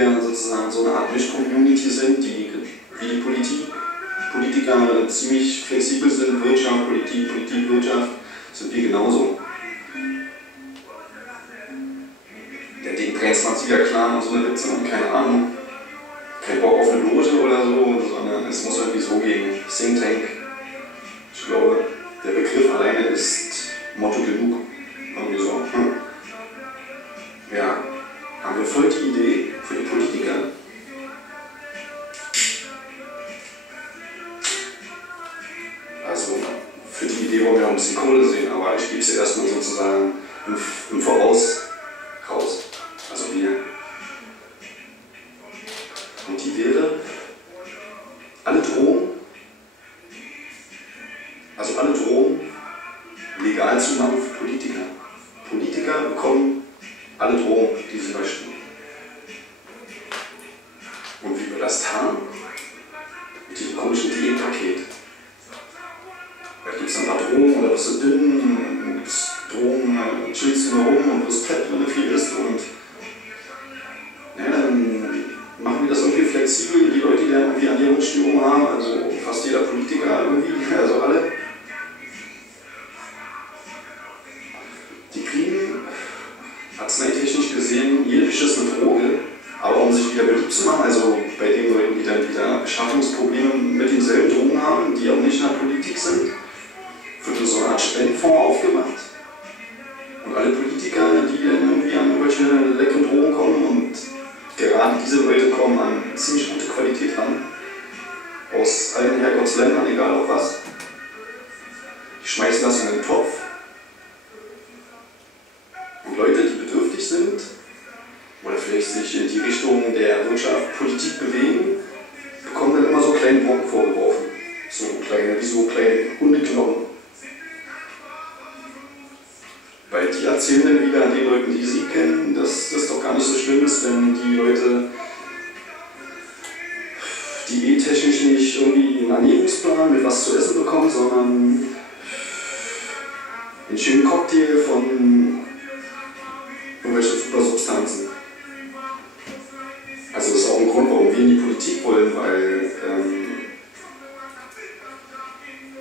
wir sozusagen so eine Art Misch-Community sind, die wie die Politiker ziemlich flexibel sind, Wirtschaft, Politik, Wirtschaft, sind wir genauso. Der D23er-Clan und so eine Witze und keine Ahnung. Kein Bock auf eine Loge oder so, sondern es muss irgendwie so gehen. Think Tank. Ich glaube, der Begriff alleine ist Motto genug. Irgendwie so. Ja, haben wir voll die Idee für die Politiker. Also für die Idee wollen wir auch ein bisschen Kohle sehen, aber ich gebe sie erstmal sozusagen im Voraus raus. Also wir. Und die wäre, alle Drogen legal zu machen für Politiker. Politiker bekommen alle Drogen, die sie möchten. Und wie wir das taten? Mit diesem komischen Diätpaket. Da gibt es ein paar Drogen oder wirst du dünn, gibt es Drogen, chillst du nur rum und wirst fett, wenn du viel isst. Und ja, dann machen wir das irgendwie flexibel. Die Leute, die dann irgendwie Ernährungsstörungen haben, also fast jeder Politiker irgendwie, also alle, die kriegen arzneitechnisch gesehen jede beschissene Droge, aber um sich wieder beliebt zu machen, also bei den Leuten, die dann wieder Beschaffungsprobleme mit denselben Drogen haben, die auch nicht in der Politik sind, wird so eine Art Spendenfonds aufgemacht. Und alle Politiker, die dann irgendwie an irgendwelche leckeren Drogen kommen, und gerade diese Leute kommen an ziemlich gute Qualität ran, aus allen Herkunftsländern, egal auf was, die schmeißen das in den Topf. Und Leute, die bedürftig sind, oder vielleicht sich in die Richtung der Wirtschaft, Politik bewegen, bekommen dann immer so kleine Brocken vorgeworfen. So kleine, wie so kleine Hundeknochen. Weil die erzählen dann wieder an den Leuten, die sie kennen, dass das doch gar nicht so schlimm ist, wenn die Leute diättechnisch nicht irgendwie einen Ernährungsplan mit was zu essen bekommen, sondern einen schönen Cocktail von irgendwelchen Supersubstanzen. Also das ist auch ein Grund, warum wir in die Politik wollen, weil,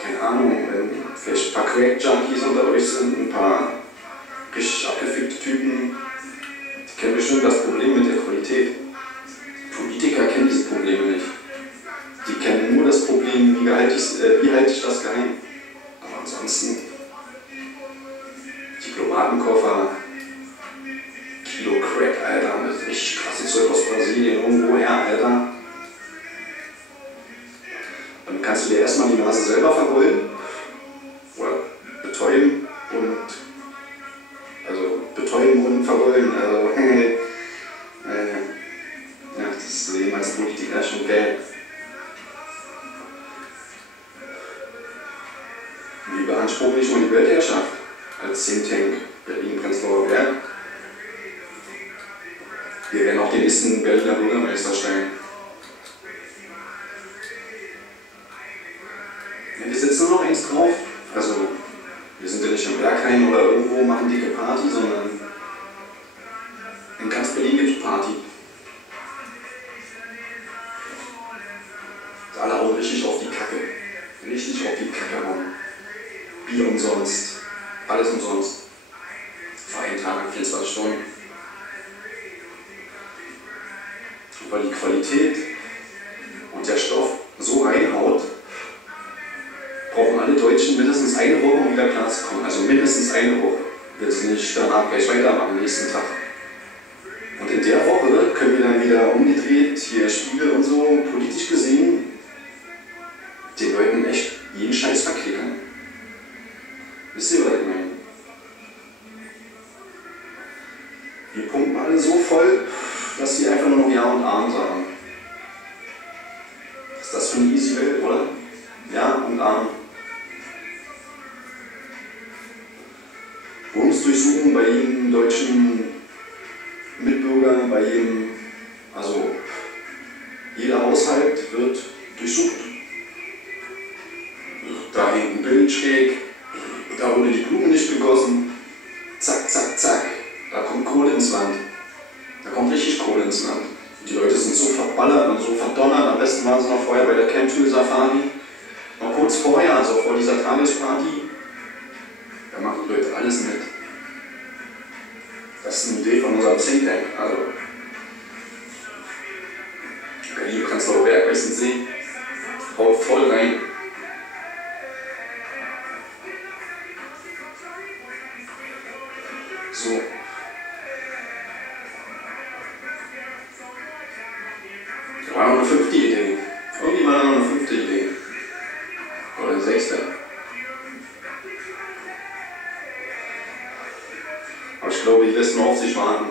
keine Ahnung, wenn vielleicht ein paar Crack-Junkies unter euch sind, ein paar richtig abgefickte Typen, die kennen bestimmt das Problem mit der Qualität. Politiker kennen diese Probleme nicht. Die kennen nur das Problem, wie halte ich das geheim. Aber ansonsten, Diplomatenkoffer, Kilo Crack, Alter, mit richtig krasse Zeug aus Brasilien, irgendwoher, Alter. Dann kannst du dir erstmal die Nase selber vergolden oder betäuben und vergolden. Also, ja, das Leben als Politiker ist schon geil. Wir beanspruchen nicht nur die Weltherrschaft als Think Tank Berlin-Prenzlauer Berg. Wir werden auch den nächsten Berliner Bürgermeister stellen. Ja, wir sitzen noch eins drauf. Also, wir sind ja nicht im Berghain oder irgendwo, machen dicke Party, sondern in ganz Berlin gibt es Party. Alle hauen richtig auf die Kacke. Richtig auf die Kacke hauen. Bier umsonst. Alles umsonst. Für einen Tag, 24 Stunden. Und weil die Qualität und der Stoff so reinhaut, brauchen alle Deutschen mindestens eine Woche, um wieder klarzukommen. Also mindestens eine Woche. Jetzt nicht danach gleich weitermachen, am nächsten Tag. Und in der Woche können wir dann wieder umgedreht, hier Spiele und so, politisch gesehen, den Leuten echt jeden Scheiß verklickern. Wisst ihr, was ich meine? Wir pumpen alle so voll, dass sie einfach nur noch Ja und Amen sagen. Ist das für eine easy Welt, oder? Ja und Amen. Wohnungsdurchsuchung bei jedem deutschen Mitbürger, bei jedem, also jeder Haushalt wird durchsucht. Da hängt ein Bild schräg, da wurde die Blumen nicht gegossen, zack, zack, zack, da kommt Kohle ins Land. Da kommt richtig Kohle ins Land. Die waren sie noch vorher bei der Chemtrail Safari. Noch kurz vorher, also vor dieser Tagesparty, da machen die Leute alles mit. Das ist eine Idee von unserem Think Tank. Also, Berlin, Prenzlauer Berg, Weißensee, haut voll rein. So. Da war noch eine 5. Idee. Irgendwie war da noch eine 5. Idee. Oder eine 6. Aber ich glaube, die lässt nur auf sich warten.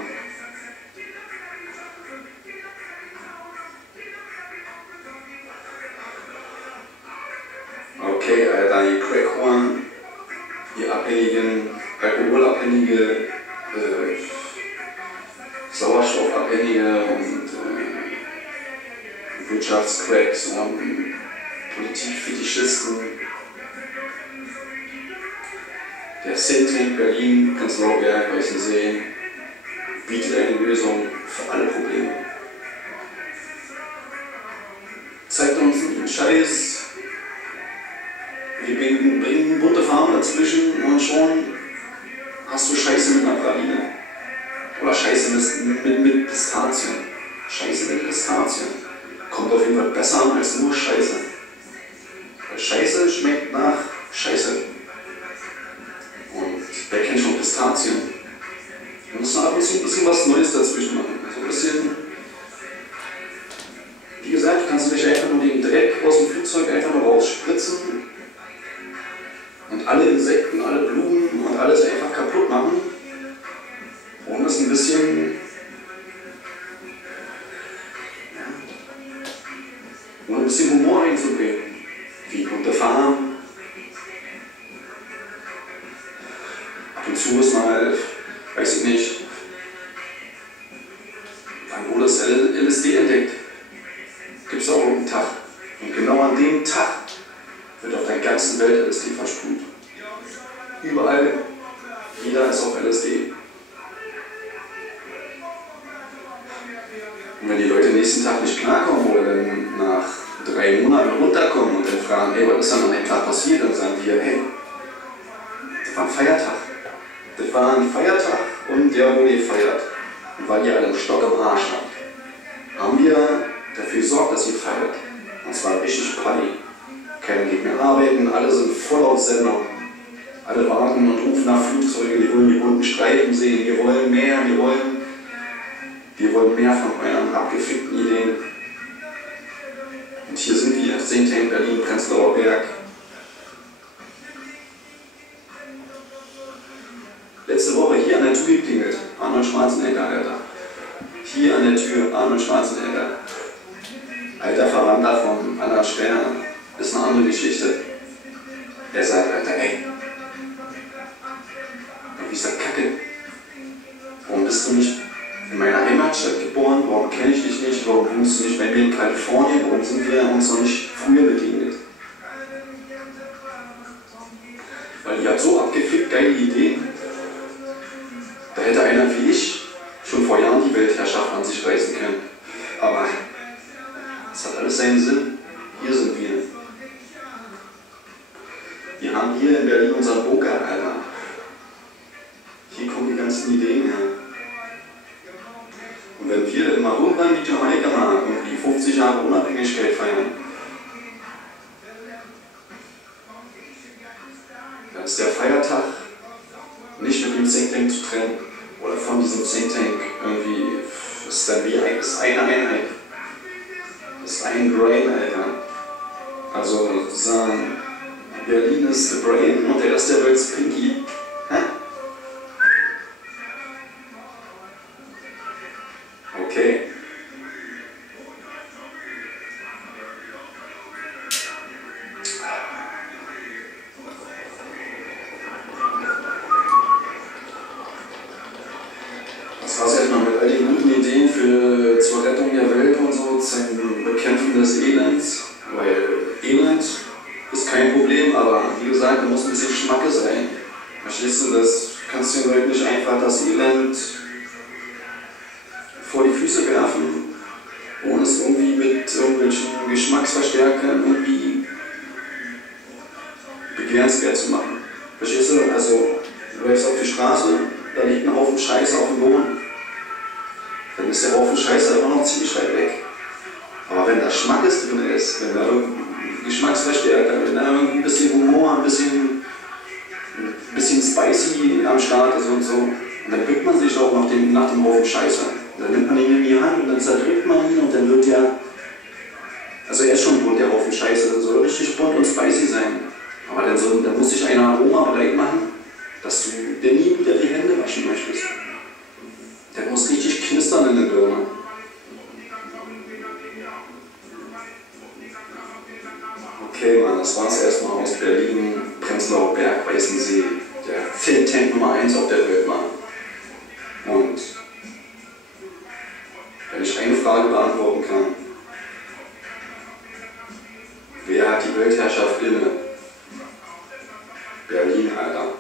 Okay, Alter, die Crackhorn, die Abhängigen, Alkoholabhängige, Sauerstoffabhängige und Wirtschaftscracks und Politikfetischisten. Der Think Tank Berlin, Prenzlauer Berg, Weißensee bietet eine Lösung für alle Probleme. Zeigt uns einen Scheiß, wir bringen bunte Farben dazwischen und schon hast du Scheiße mit einer Praline. Oder Scheiße mit Pistazien. Scheiße mit Pistazien. Kommt auf jeden Fall besser an als nur Scheiße. Weil Scheiße schmeckt nach Scheiße. Und wer kennt schon Pistazien? Wir müssen ab und zu ein bisschen was Neues dazwischen machen. So ein bisschen, wie gesagt, du kannst nicht einfach nur den Dreck aus dem Flugzeug einfach nur rausspritzen und alle Insekten, alle Blumen und alles einfach kaputt machen, ohne es ein bisschen, ohne ein bisschen Humor reinzubringen. Wie bunte Farben. Ab und zu ist mal, weiß ich nicht, wann wurde das LSD entdeckt? Gibt es auch einen Tag. Und genau an dem Tag wird auf der ganzen Welt LSD versprüht. Überall, jeder ist auf LSD. Und wenn die Leute nächsten Tag nicht klarkommen oder dann nach 3 Monaten runterkommen und dann fragen, hey, was ist denn an dem Tag passiert? Dann sagen wir, hey, das war ein Feiertag. Das war ein Feiertag und der wurde gefeiert. Und weil ihr alle einen Stock im Arsch habt, haben wir dafür gesorgt, dass ihr feiert. Und zwar richtig Party. Keiner geht mehr arbeiten, alle sind voll auf Sendung. Alle warten und rufen nach Flugzeugen, die wollen die bunten Streifen sehen, wir wollen mehr, wir wollen mehr von euren abgefickten Ideen. Und hier sind wir, Think Tank Berlin, Prenzlauer Berg. Letzte Woche hier an der Tür geklingelt, Arnold Schwarzenegger, Alter. Hier an der Tür, Arnold Schwarzenegger. Alter Verwandter von Anna Stern, ist eine andere Geschichte. Er sagt, Alter, ey, ich sag, Kacke, warum bist du nicht in meiner Heimatstadt geboren, warum kenne ich dich nicht, warum wohnst du nicht bei mir in Kalifornien, warum sind wir uns noch nicht früher begegnet? Weil ihr habt so abgefickt geile Ideen, da hätte einer wie ich schon vor Jahren die Weltherrschaft an sich reißen können. Aber es hat alles seinen Sinn. Hier sind wir. Wir haben hier in Berlin unseren Bunker, Alter. Hier kommen die ganzen Ideen her. Und wenn wir mal irgendwann die Jamaika mal irgendwie 50 Jahre Unabhängigkeit feiern, dann ist der Feiertag nicht mit dem Think Tank zu trennen. Oder von diesem Think Tank irgendwie, das ist dann wie eine Einheit. Das ist ein Brain, Alter. Also sozusagen, Berlin ist the Brain und der Rest der Welt ist Pinky. Hä? Okay. Das war's erstmal mit all den guten Ideen zur Rettung der Welt und so, zum Bekämpfen des Elends. Weil Elend ist kein Problem, aber wie gesagt, da muss ein bisschen Schmacke sein. Verstehst du, das kannst du den Leuten nicht einfach das Elend vor die Füße werfen ohne es irgendwie mit irgendwelchen Geschmacksverstärkern irgendwie begehrenswert zu machen. Verstehst du? Also, du läufst auf die Straße, da liegt ein Haufen Scheiße auf dem Boden. Dann ist der Haufen Scheiße immer noch ziemlich weit weg. Aber wenn da Schmackes drin ist, wenn da irgendein Geschmacksverstärker, wenn da ein bisschen Humor, ein bisschen spicy am Start ist und so, und dann bückt man sich auch nach dem Haufen Scheiße. Dann nimmt man ihn in die Hand und dann zerdrückt man ihn und dann wird der, also er ist schon bunt, der Haufen Scheiße, dann soll richtig bunt und spicy sein. Aber dann muss sich ein Aroma bereit machen, dass du dir nie wieder die Hände waschen möchtest. Der muss richtig knistern in der Birne. Okay, Mann, das war's erstmal aus Berlin, Prenzlauer Berg, Weißensee, der Think-Tank Nummer 1 auf der Welt, Mann. Und wenn ich eine Frage beantworten kann: Wer hat die Weltherrschaft inne? Berlin, Alter.